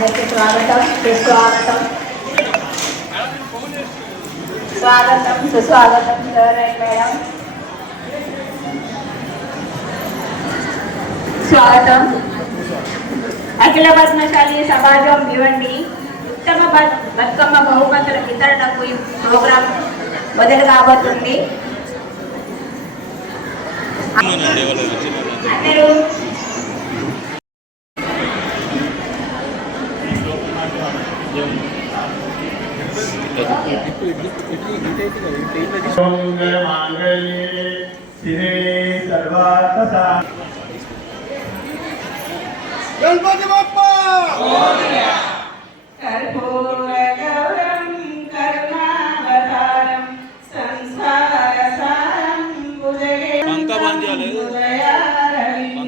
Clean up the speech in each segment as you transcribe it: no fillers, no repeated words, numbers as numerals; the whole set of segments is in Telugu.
అందరికీ స్వాగతం సుస్వాగతం స్వాగతం సుస్వాగతం సార్ మేడం స్వాగతం అఖిల పద్మశాలి సమాజం ఇవ్వండి ఉత్తమ బతుకమ్మ బహుమతుల వితరణకు ఈ ప్రోగ్రాం మొదలు కాబోతుంది. అందరూ गणपति बप्पा कर्पूरगौरं करुणावतारं संसारसारं भुजगेन्द्रदयारविं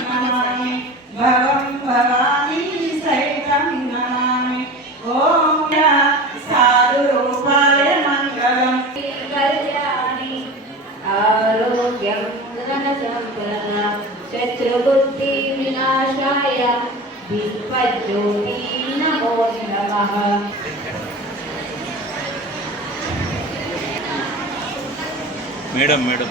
नमामि भवं भवानी सहितं नमामि ॐ साधुरूपाय मङ्गलं कल्याणि आरोग्यं धनसम्पदा शत्रुबुद्धि विनाशाय दीपज्योति नमो नमः. మేడం మేడం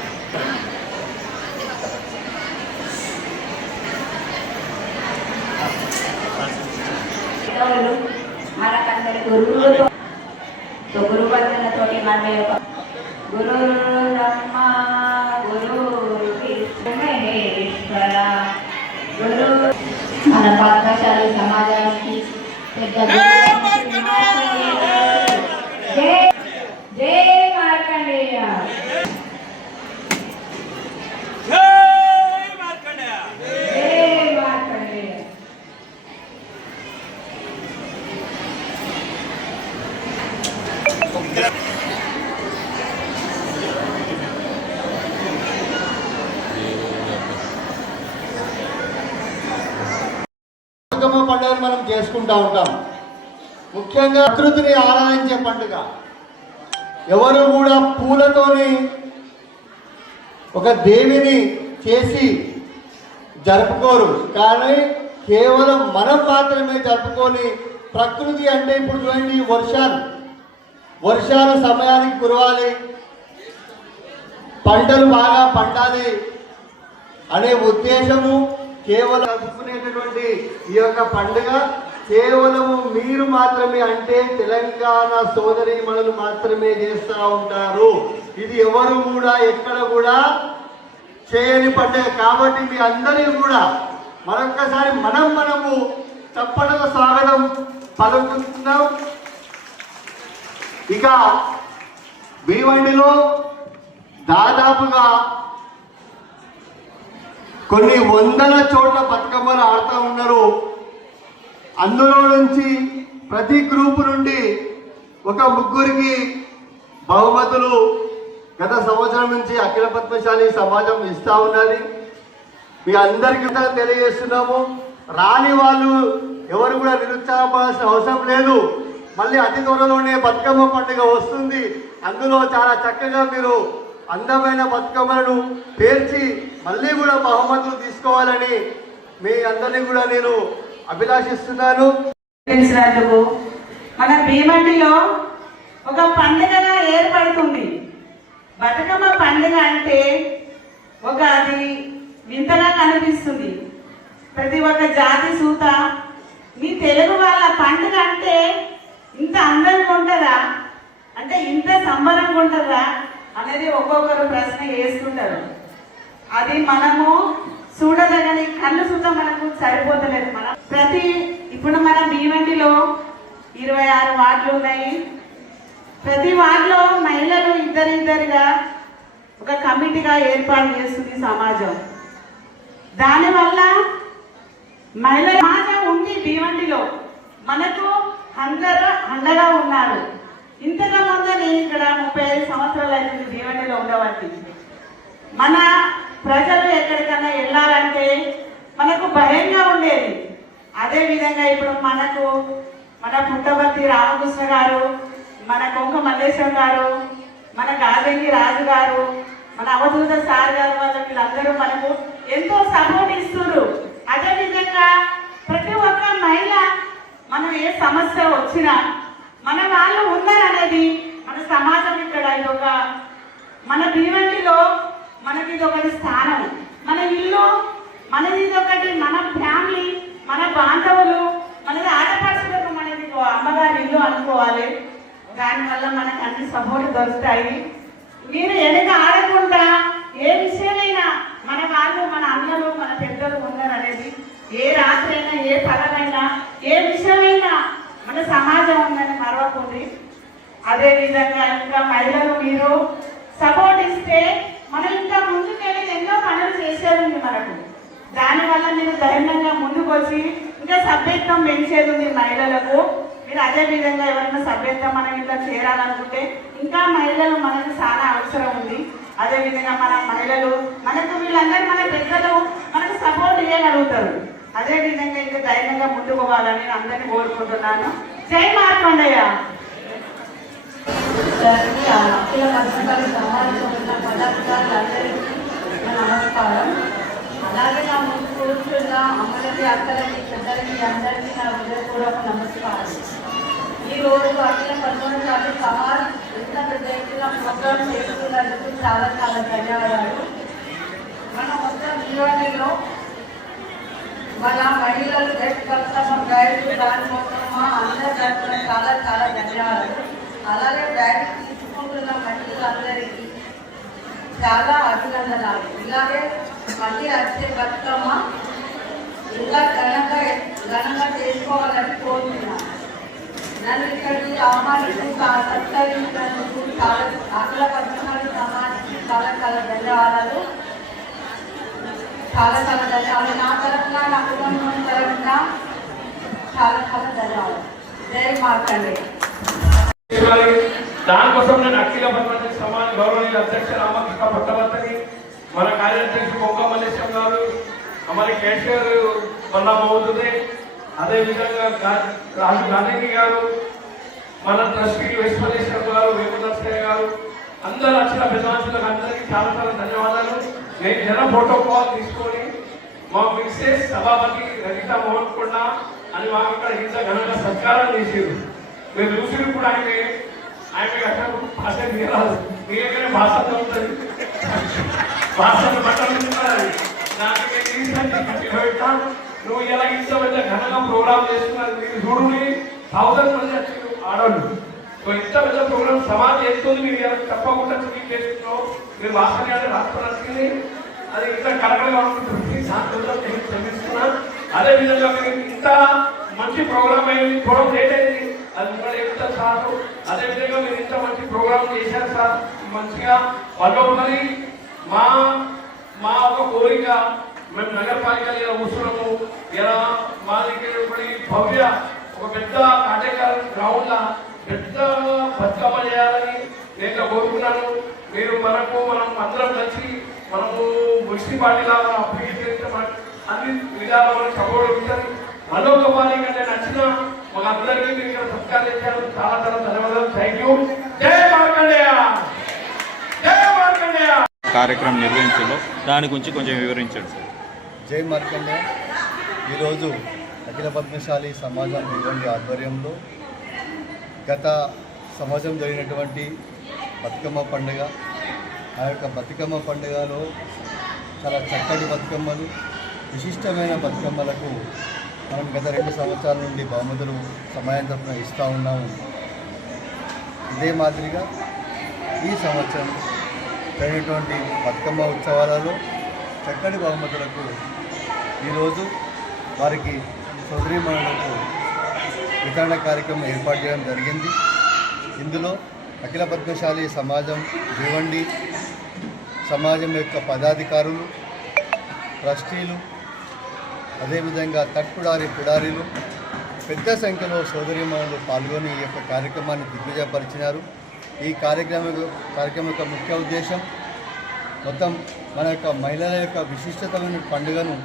మనకందరి గురువులతో గురువందనతోటి మన యొక్క గురు బ్రహ్మ గురు మహేశ్వర గురు మన పద్మశాలి సమాజానికి పెద్ద జై జై మార్కండేయ పండుగ మనం చేసుకుంటూ ఉంటాం. ముఖ్యంగా ప్రకృతిని ఆరాధించే పండుగ. ఎవరు కూడా పూలతోని ఒక దేవిని చేసి జరుపుకోరు, కానీ కేవలం మనం మాత్రమే జరుపుకొని ప్రకృతి అంటే ఇప్పుడు చూడండి వర్షాలు సమయానికి కురవాలి, పంటలు బాగా పండాలి అనే ఉద్దేశము కేవలం జరుపుకునేటటువంటి ఈ యొక్క పండుగ కేవలము మీరు మాత్రమే అంటే తెలంగాణ సోదరీమణులు మాత్రమే చేస్తూ ఉంటారు. ఇది ఎవరు కూడా ఎక్కడ కూడా చేయని పండుగ. కాబట్టి మీ అందరినీ కూడా మరొక్కసారి మనము చప్పట్ల స్వాగతం పలుకుతున్నాం. ఇక భీవండిలో దాదాపుగా కొన్ని వందల చోట్ల బతుకమ్మలు ఆడుతూ ఉన్నారు. అందులో నుంచి ప్రతి గ్రూపు నుండి ఒక ముగ్గురికి బహుమతులు గత సంవత్సరం నుంచి అఖిల పద్మశాలి సమాజం ఇస్తూ ఉన్నది. మీ అందరికీ తెలియజేస్తున్నాము. రాని వాళ్ళు ఎవరు కూడా నిరుత్సాహపడాల్సిన అవసరం లేదు. మళ్ళీ అతి త్వరలోనే బతుకమ్మ పండుగ వస్తుంది. అందులో చాలా చక్కగా మీరు అందమైన బతుకమ్మలను పేర్చి మళ్ళీ కూడా బహుమతులు తీసుకోవాలని మీ అందరినీ కూడా నేను అభిలాషిస్తున్నాను. మన భీమండిలో ఒక పండుగగా ఏర్పడుతుంది. బతుకమ్మ పండుగ అంటే ఒక అది వింతగా కనిపిస్తుంది. ప్రతి ఒక్క జాతి సూత మీ తెలుగు వాళ్ళ పండుగ అంటే ఇంత అందంగా ఉంటుందా, అంటే ఇంత సంబరంగా ఉంటుందా అనేది ఒక్కొక్కరు ప్రశ్న వేసుకుంటారు. అది మనము చూడదగని కళ్ళు సూత మనకు సరిపోతలేదు. ఇప్పుడు మన భీమండిలో 26 వార్డులు ఉన్నాయి. ప్రతి వార్డులో మహిళలు ఇద్దరిగా ఒక కమిటీగా ఏర్పాటు చేస్తుంది సమాజం. దానివల్ల మహిళల సమాజం ఉంది భీమండిలో, మనకు అందరూ అండగా ఉన్నారు. ఇంతగా ముందు నేను ఇక్కడ 35 సంవత్సరాలు అవుతుంది భీమండిలో ఉండబట్టి. మన ప్రజలు ఎక్కడికన్నా వెళ్ళాలంటే మనకు భయంగా ఉండేది. అదేవిధంగా ఇప్పుడు మన పుట్టపర్తి రామకృష్ణ గారు, మన కొంక మల్లేశ్వరం గారు, మన గాజంగి రాజు గారు, మన అవధూత సార్ గారు, వీళ్ళందరూ మనకు ఎంతో సపోర్ట్ ఇస్తున్నారు. అదేవిధంగా ప్రతి ఒక్క మహిళ మనం ఏ సమస్య వచ్చినా మన వాళ్ళు ఉన్నారనేది మన సమాజం ఇక్కడ ఇది ఒక మన భీవండిలో మనకి ఇది ఒకటి స్థానం, మన ఇల్లు మనది, ఇది ఒకటి మన ఫ్యామిలీ, మన బాంధవులు, మనది ఆడపడుచులకు మనది అమ్మగారి ఇల్లు అనుకోవాలి. దానివల్ల మనకు అన్ని సపోర్ట్ దొరుకుతాయి. మీరు వెనక ఆడకుండా ఏ విషయమైనా మన వాళ్ళు, మన అన్నలు, మన పెద్దలు ఉన్నారనేది ఏ రాత్రి అయినా, ఏ పగలైనా, ఏ విషయమైనా మన సమాజం ఉందని మరవకుంది. అదేవిధంగా ఇంకా మహిళలు మీరు సపోర్ట్ ఇస్తే మనం ఇంకా ముందుకెళ్ళి ఎన్నో పనులు చేసేది ఉంది మనకు. దానివల్ల మీరు ధైర్యంగా ముందుకు వచ్చి ఇంకా సభ్యత్వం పెంచేది ఉంది మహిళలకు. మీరు అదే విధంగా ఎవరైనా సభ్యత్వం మనం ఇలా చేరాలనుకుంటే ఇంకా మహిళలు మనకు చాలా అవసరం ఉంది. అదేవిధంగా మన మహిళలు మనకు వీళ్ళందరూ మన పెద్దలు మనకు సపోర్ట్ చేయగలుగుతారు. అదేవిధంగా ఇంకా ధైర్యంగా ముందుకు పోవాలని అందరినీ కోరుకుంటున్నాను. జై మార్కండయ్య. అఖిల పద్మశాలి సమాజంలో ఉన్న పదాధికారులందరికీ నమస్కారం. అలాగే నా ముందు కూర్చున్న అమ్మలకి, అక్కలకి, పెద్దలకి అందరికీ నా హృదయపూర్వక నమస్కారం. ఈరోజు అఖిల పద్మశాలి సమాజం ఎంత పెద్ద ఎత్తున ప్రోగ్రాం చేస్తున్నందుకు చాలా చాలా ధన్యవాదాలు. మన మొత్తం జీవనంలో మన మహిళలు కష్టం గైడ్ దాని మొత్తం అందరి తరఫున చాలా చాలా ధన్యవాదాలు. అలాగే గైడ్ తీసుకుంటున్న మహిళలందరికీ చాలా అభినందనాలు. ఇలాగే మళ్ళీ వచ్చే బతుకమ్మ ఇంకా ఘనంగా చేసుకోవాలని కోరుతున్నాను. నన్ను ఇక్కడికి ఆహ్వానించి సత్కరించినందుకు చాలా అఖిల పద్మశాలి సమాజానికి చాలా చాలా ధన్యవాదాలు. చాలా చాలా ధన్యవాదాలు. నా తరఫున, నా కుటుంబం తరఫున చాలా చాలా ధన్యవాదాలు. జై మార్కండేయ. దానికోసం నేను అఖిల పద్మశాలి సమాజ గౌరవనీయ అధ్యక్ష రామకృష్ణ పట్టభద్రని, మన కార్యాధ్యక్షుడు కొంక మల్లేశం గారు, हमारे कैशियर बल्ला मौजूद है, అదేవిధంగా రాజు గాంధీ గారు, మన ట్రస్టీ విశ్వనేశ్వర గారు, వేమదర్శయ్య గారు, అందరూ వచ్చిన పెద్దవాళ్ళకి అందరికీ చాలా చాలా ధన్యవాదాలు. నేను జన ప్రోటోకాల్ తీసుకొని మా మిస్సెస్ సభాపతి రజిత మోహన్ కొండ అని మాకు ఇక్కడ ఇంత ఘనంగా సత్కారం చేసారు. మీరు చూసి కూడా ఆయన అసలు భాష మీరాదు, మీ దగ్గర భాషతో ఉంటుంది, భాషను పట్టాలి. నాకు నువ్వు ఇలా ఇంత పెద్ద ఘనంగా ప్రోగ్రామ్ చేస్తున్నారు. మీరు చూడు 1000 మంది వచ్చారు ఆడవాళ్ళు. సో ఇంత పెద్ద ప్రోగ్రామ్ సమాజ్ చేస్తుంది. మీరు తప్పకుండా స్పీక్ చేస్తున్నావు. మీరు వాసన రాష్ట్రం వచ్చింది, అది ఇంత కలకలుగా ఉంటుంది. దాని క్షమిస్తున్నా. అదేవిధంగా మీరు ఇంత మంచి ప్రోగ్రామ్ అయింది, కూడా లేట్ అయింది, అది కూడా ఎంత సార్. అదేవిధంగా మీరు ఇంత మంచి ప్రోగ్రామ్ చేశారు సార్. మంచిగా పల్లొకరి మా ఒక కోరిక, మేము నగరపాలికలు ఇలా కూర్చున్నాము, ఇలా మా దగ్గర భవ్య ఒక పెద్ద కాటేకర్ గ్రౌండ్ లా పెద్ద బతుకమ్మ చేయాలని నేను కోరుకున్నాను. మీరు మనం అందరం కలిసి మనము మున్సిపాలిటీ లాగా అప్లికేషన్ చేస్తే మనకు అన్ని విధాలు మనకు సపోర్ట్ ఉంటుంది. మరొకపాలిక నేను నచ్చిన మాకు అందరికీ మీరు ఇక్కడ సత్కారం చేశారు. చాలా చాలా ధన్యవాదాలు. Thank you. జై మార్కండేయ. జై మార్కండేయ. కార్యక్రమం నిర్వహించలో దాని గురించి కొంచెం వివరించండి సార్. జై మార్కండేయ. ఈరోజు అఖిల పద్మశాలి సమాజం ఇవ్వండి ఆధ్వర్యంలో గత సమాజం జరిగినటువంటి బతుకమ్మ పండుగ, ఆ యొక్క బతుకమ్మ పండుగలో చాలా చక్కటి బతుకమ్మలు, విశిష్టమైన బతుకమ్మలకు మనం గత 2 సంవత్సరాల నుండి బహుమతులు సమాజం తరఫున ఇస్తూ ఉన్నాము. ఇదే మాదిరిగా ఈ సంవత్సరం జరిగినటువంటి బతుకమ్మ ఉత్సవాలలో చక్కటి బహుమతులకు ఈరోజు వారికి సోదరీమణులకు వితరణ కార్యక్రమం ఏర్పాటు చేయడం జరిగింది. ఇందులో అఖిల పద్మశాలి సమాజం భివండి సమాజం యొక్క పదాధికారులు, ట్రస్టీలు, అదేవిధంగా పుడారీలు పెద్ద సంఖ్యలో సోదరీమణులు పాల్గొని ఈ యొక్క కార్యక్రమాన్ని దిగ్విజయపరిచినారు. ఈ కార్యక్రమం యొక్క ముఖ్య ఉద్దేశం మొత్తం మన యొక్క మహిళల యొక్క విశిష్టతమైన పండుగను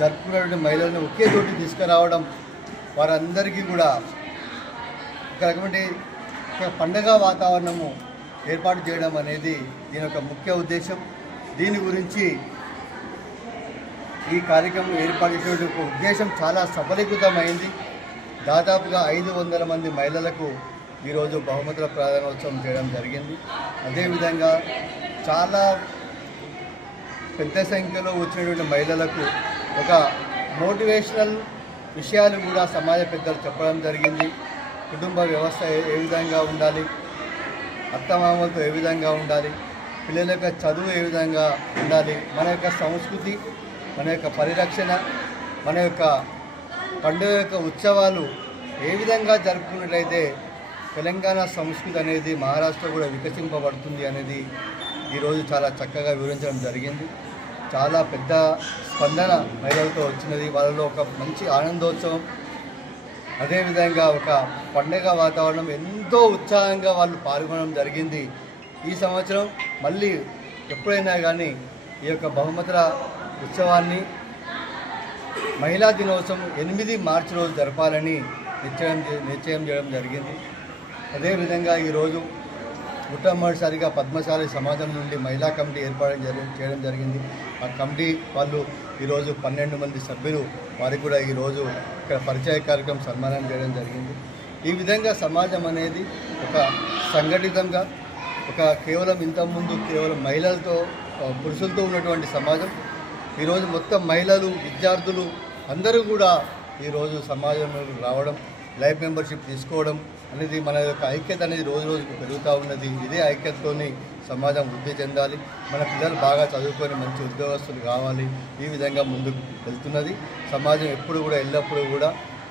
జరుపుకున్నటువంటి మహిళలను ఒకే చోటు తీసుకురావడం, వారందరికీ కూడా ఒక రకమైన పండుగ వాతావరణము ఏర్పాటు చేయడం అనేది దీని యొక్క ముఖ్య ఉద్దేశం. దీని గురించి ఈ కార్యక్రమం ఏర్పాటు చేసేటువంటి ఒక ఉద్దేశం చాలా సఫలీకృతమైంది. దాదాపుగా 500 మంది మహిళలకు ఈరోజు బహుమతుల ప్రదానోత్సవం చేయడం జరిగింది. అదేవిధంగా చాలా పెద్ద సంఖ్యలో వచ్చినటువంటి మహిళలకు ఒక మోటివేషనల్ విషయాలు కూడా సమాజ పెద్దలు చెప్పడం జరిగింది. కుటుంబ వ్యవస్థ ఏ విధంగా ఉండాలి, అత్తమామలతో ఏ విధంగా ఉండాలి, పిల్లల యొక్క చదువు ఏ విధంగా ఉండాలి, మన యొక్క సంస్కృతి, మన యొక్క పరిరక్షణ, మన యొక్క పండుగ యొక్క ఉత్సవాలు ఏ విధంగా జరుపుకున్నట్లయితే తెలంగాణ సంస్కృతి అనేది మహారాష్ట్ర కూడా వికసింపబడుతుంది అనేది ఈరోజు చాలా చక్కగా వివరించడం జరిగింది. చాలా పెద్ద స్పందన మహిళలతో వచ్చినది. వాళ్ళలో ఒక మంచి ఆనందోత్సవం, అదేవిధంగా ఒక పండుగ వాతావరణం, ఎంతో ఉత్సాహంగా వాళ్ళు పాల్గొనడం జరిగింది. ఈ సంవత్సరం మళ్ళీ ఎప్పుడైనా కానీ ఈ యొక్క బహుమతుల ఉత్సవాన్ని మహిళా దినోత్సవం 8 మార్చి రోజు జరపాలని నిశ్చయం చేయడం జరిగింది. అదేవిధంగా ఈరోజు మొట్టమొదటిసారిగా పద్మశాలి సమాజం నుండి మహిళా కమిటీ ఏర్పాటు చేయడం జరిగింది. ఆ కమిటీ వాళ్ళు ఈరోజు 12 మంది సభ్యులు, వారికి కూడా ఈరోజు ఇక్కడ పరిచయ కార్యక్రమం సన్మానం చేయడం జరిగింది. ఈ విధంగా సమాజం అనేది ఒక సంఘటితంగా, ఒక కేవలం ఇంతకుముందు కేవలం మహిళలతో పురుషులతో ఉన్నటువంటి సమాజం ఈరోజు మొత్తం మహిళలు, విద్యార్థులు అందరూ కూడా ఈరోజు సమాజంలో రావడం, లైఫ్ మెంబర్షిప్ తీసుకోవడం అనేది మన యొక్క ఐక్యత అనేది రోజు రోజుకు పెరుగుతూ ఉన్నది. ఇదే ఐక్యతతోని సమాజం వృద్ధి చెందాలి. మన పిల్లలు బాగా చదువుకొని మంచి ఉద్యోగస్తులు కావాలి. ఈ విధంగా ముందుకు వెళ్తున్నది సమాజం. ఎప్పుడు కూడా ఎల్లప్పుడూ కూడా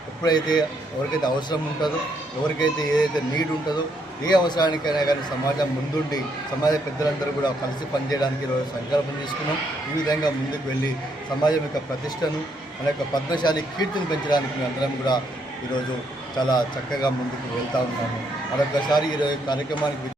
ఎప్పుడైతే ఎవరికైతే అవసరం ఉంటుందో, ఎవరికైతే ఏదైతే నీడ్ ఉంటుందో, ఏ అవసరానికైనా కానీ సమాజం ముందుండి సమాజ పెద్దలందరూ కూడా కలిసి పనిచేయడానికి ఈరోజు సంకల్పం తీసుకున్నాం. ఈ విధంగా ముందుకు వెళ్ళి సమాజం యొక్క ప్రతిష్టను, మన యొక్క పద్మశాలి కీర్తిని పెంచడానికి మేమందరం కూడా ఈరోజు చాలా చక్కగా ముందుకు వెళ్తూ ఉన్నాము. మరొకసారి ఈరోజు కార్యక్రమానికి